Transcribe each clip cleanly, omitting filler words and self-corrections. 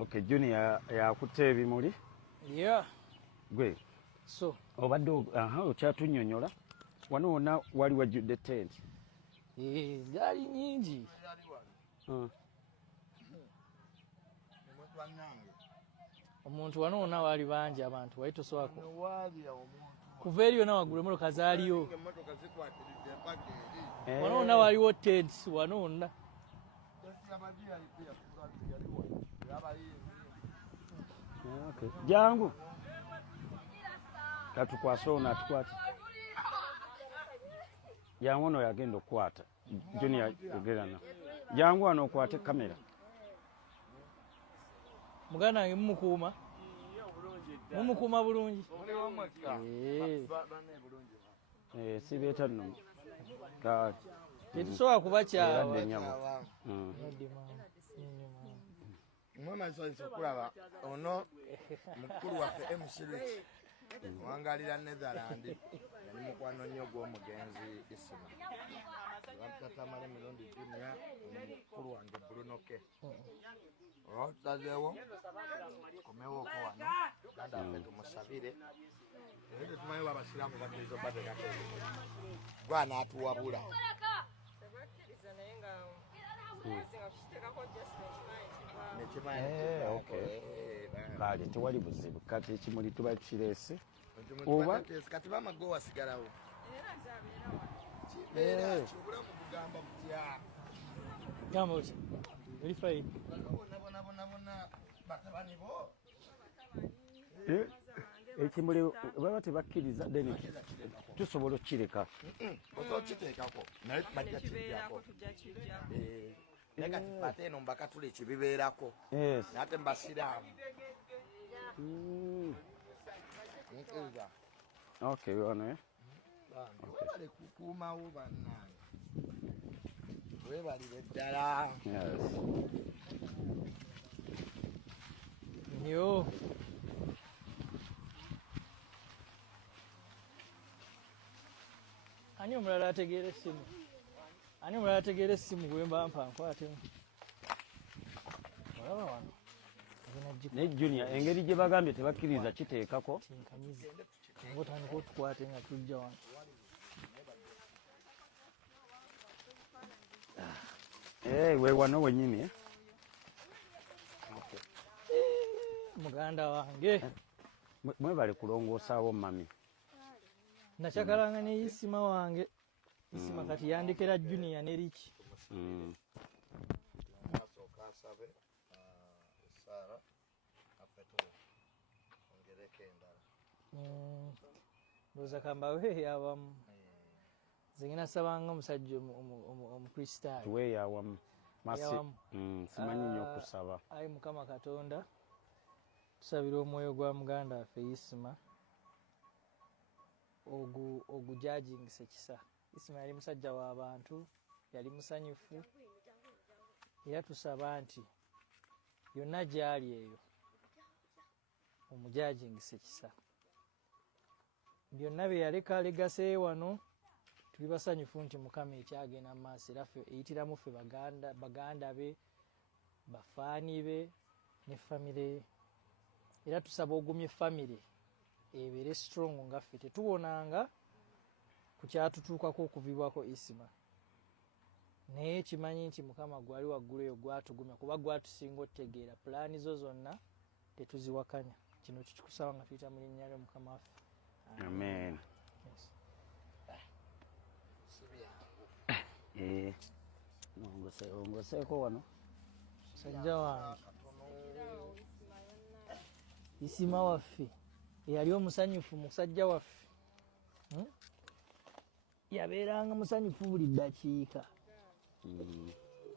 Okay, Junior yakutte ebimuli. Yeah. Gwe. So. Obadde okyatunnyonnyola. Wano wonna wali wajjudde tent. Zaali nnyingi. Omuntu wano wonna waali bangi abantu wali toswako. Kuva eri yonna waggulu emmotoka zaaliyo. Wano wonna waliwo tents wano wonna. Okay. Jangu. Katukwasa ono atukwata. Jangu ono yagenda okukwata. Junior yogerana. Jangu wano okwate kamera. Muganda wange mumukuuma. Mumukuuma bulungi. Sibeeta nno. Tetusobola kubakyawa. Mwema nsoyinza okulaba ono mukulu waffe MC wangalira Netherland yali mukwano nnyo gw'omugenzi Isima bamutamala emirundi Junior omukulu wange Bruno K tutazeewo tukomewoko wano ganda waffe tumusabire naye tetumanyi abasiraamu bakkiriza obba tegateeke gwana atuwabula Kale tewali buzibu kati ekimuli tuba tukireese oba kati bamago wasigalawo obulamu bugamba butya gamba oti eri fine bona batabani bo ekimuli baba tebakkiriza deni tusobola okukireka otokiteekako naye bajja kijjako naye kati ate eno mbakatula ekibibeerako nate mbasiraamu nkiriza okay wano webale kukuumawo bannange webalire ddala yo ani omulala ategeera essimu ani omulala ategeera essimu gwemba mpa nkwatemu olaba wano ne Junior engeri gye bagambye tebakkiriza kiteekako tinkanyize ngotandika otukwate nga tujja wano we wano wennyini muganda wange mwebale kulongoosaawo mami nakyakalanga ne Isima wange Isima kati yandekera Junior ne Rich asooka asabe Sara afeto ongereke endala ndoza kambawe yawamu zingina sabanga omusajja omukristaayo tuwe yawamu masi simanyi nnyo okusaba ayi Mukama Katonda tusabira omwoyo gwa muganda waffe Isima ogujajingisa kisa Isima yali musajja w'abantu yali musanyufu era tusaba nti yonna gyali eyo omujajingisa kisa byonna bye yaleka legase wano tuli basanyufu nti Mukama ekyagenda mu maaso era ffe eyitiramu ffe baganda be bafaani be ne famire ye era tusaba ogumye famire ebeere strong nga ffe tetuwonanga ku kyatutuukako okuvibwako Isima naye kimanyi nti Mukama gwali waggulu eyo gwatugumya kuba gwatusinga otegeera pulaani zo zonna tetuziwakanya kino kikusaba nga tuyita mu linnya lyo Mukama waffe amen ongoseeko wano musajja wange Isima waffe eyali omusanyufu musajja waffe yabeeranga musanyufu buli ddakiika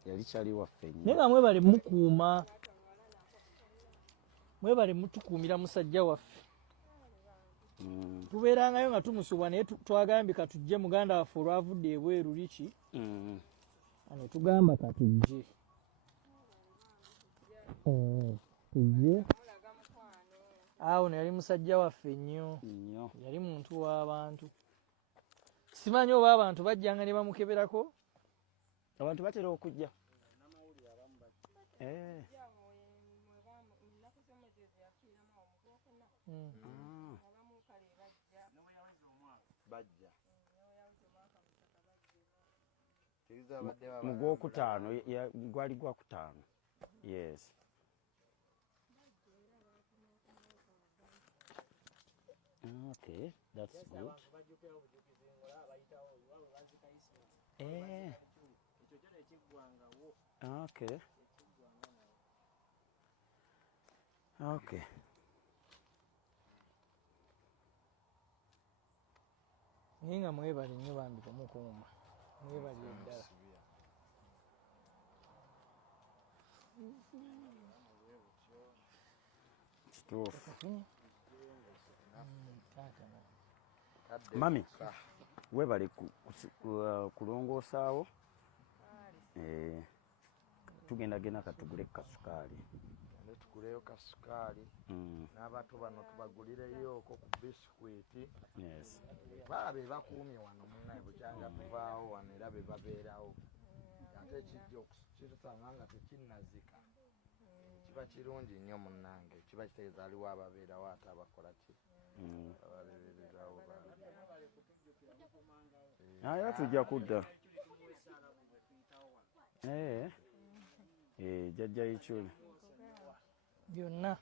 yali kyali waffe nnyo naye nga mwebale mukuuma mwebale mutukuumira musajja waffe tubeerangayo nga tumusubwa naye twagambye katujje muganda waffe olwavudde ebweru Riki ne tugamba katujje tujje awo yali musajja waffe nnyo yali muntu w'abantu simanyi oba abantu bajjanga ne bamukeberako abantu batera okujja bajja mu gwokutaano gwali gwakutaano. Yes. Okay, that's good. Okay. Okay. Ninga mwebali nnyo bambi kumukuuma. Mwebali ddala. Kituufu. Mami, webale kulongoosaawo. Tugenda gena katugule kasukaali. Tuguleyo kasukaali. N'abato bano tubagulireyooko ku bisikuiti. Yes. Baba be bakuumye wano munnaye bukyanga tuvaawo wano era be babeerawo. Ate ekijja okukitusanga nga tekinnazika. Kiba kirungi nnyo munnange. Kiba kitegeeza aliwo ababeerawo ate abakola ki. Ababeererawo era tujja kudda. Jjajja Ichuli. Byonna.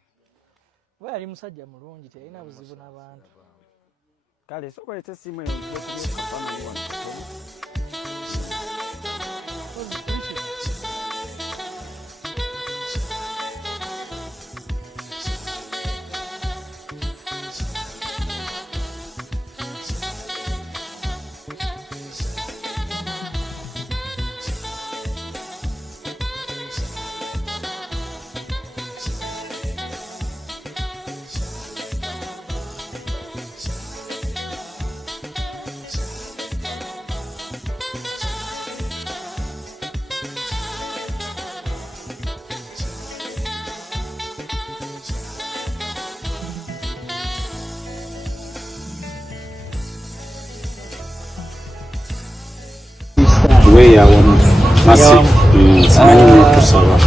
We ali musajja mulungi terina buzibu n'abantu. Kale sokolete essimu eyo.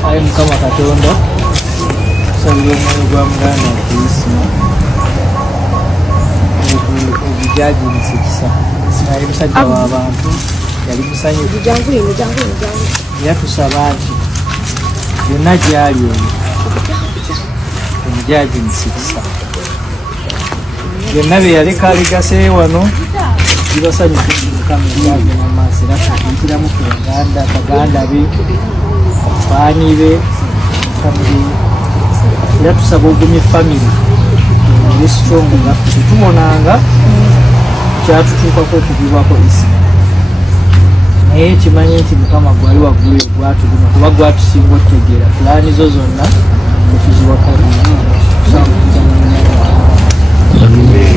Ayi Mukama Katonda tusabira omwoyo gwa muganda Kristo obujaji musikisa sinali musajja w'abantu yali musanyufu era tusaba nti byonna gyali oyo omujaji musikisa byonna bye yalekalegase wano bibasanyufu Mukama ebyagenda mu maaso era tuyitiramu ku baganda be bafaani be famire era tusaba ogumye famire eri strong ngaffe tetubonanga kyatutuukako okugibwako isimu naye kimanyi nti Mukama gwali waggulu gwatuguma kuba gwatusinga okutegeera pulaani zo zonna etuziwakali tusaba okuza mu nnyanja